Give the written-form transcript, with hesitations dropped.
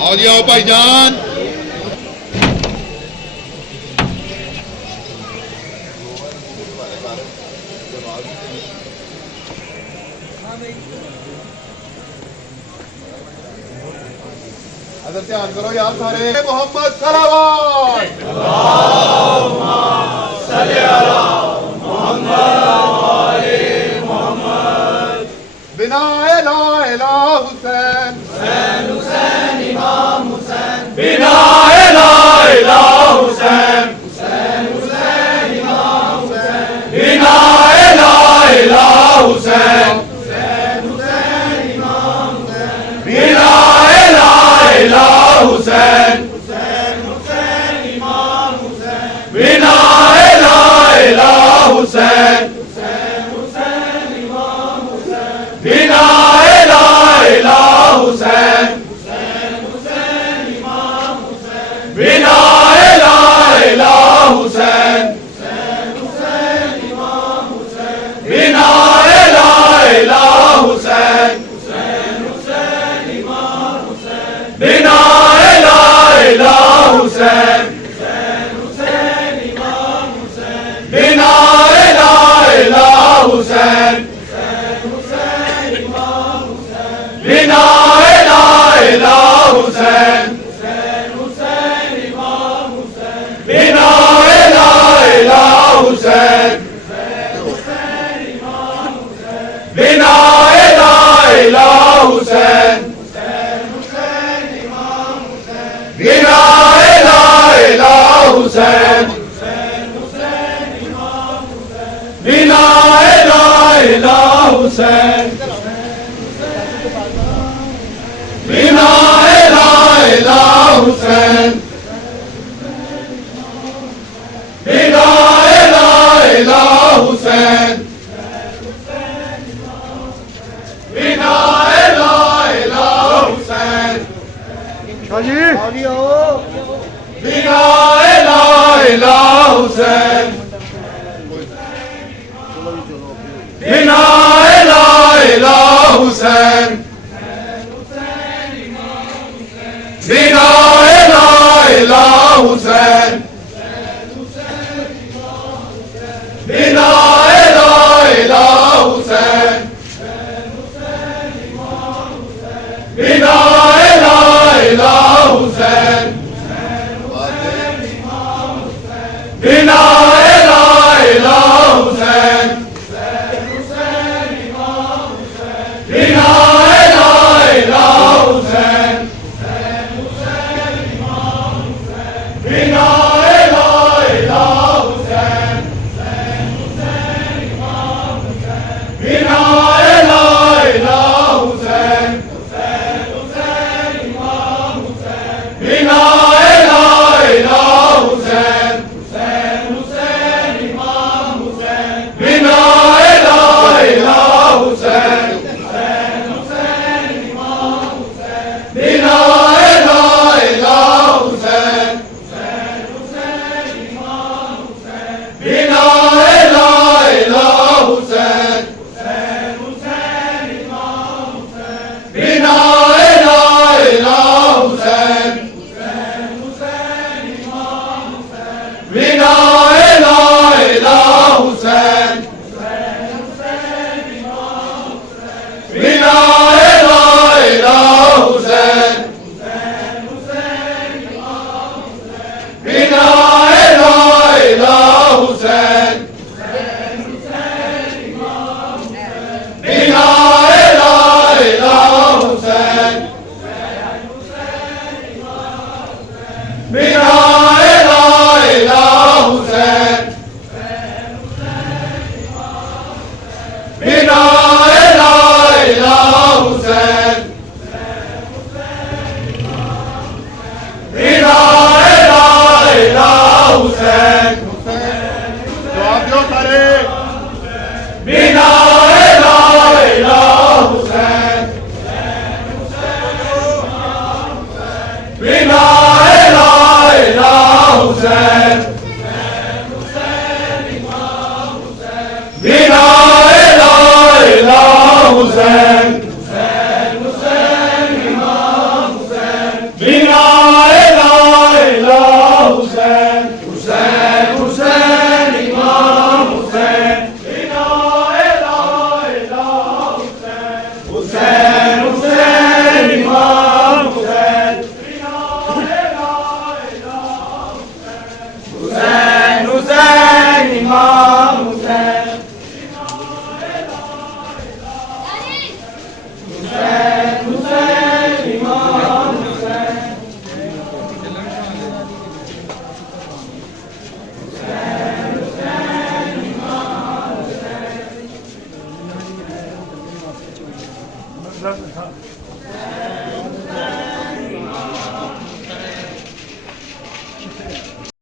आओ जी आओ भाईजान। अगर ध्यान करो यार सारे। मोहम्मद सलावत बिना इला हुसैन हुसैन इमाम हुसैन बिना इला हुसैन हुसैन इमाम हुसैन बिना इला हुसैन हुसैन इमाम हुसैन बिना इला हुसैन हुसैन इमाम हुसैन बिना इला हुसैन हुसैन इमाम हुसैन बिना इला हुसैन हुसैन इमाम हुसैन बिना इला हुसैन हुसैन इमाम हुसैन बिना इला हुसैन हुसैन इमाम हुसैन बिना इला हुसैन हुसैन इमाम हुसैन बिना इला हुसैन हुसैन इमाम हुसैन बिना इला हुसैन हुसैन इमाम हुसैन बिना इला हुसैन हुसैन इमाम हुसैन बिना इला हुसैन हुसैन इमाम हुसैन बिना इला हुसैन हुसैन इमाम हुसैन बिना इला हुसैन बिना इला हुसैन बिना इला हुसैन बिना इला हुसैन बिना इला हुसैन बिना इला हुसैन बिना इला हुसैन बिना इला हुसैन बिना इला हुसैन बिना इला हुसैन बिना इला हुसैन बिना हुसैन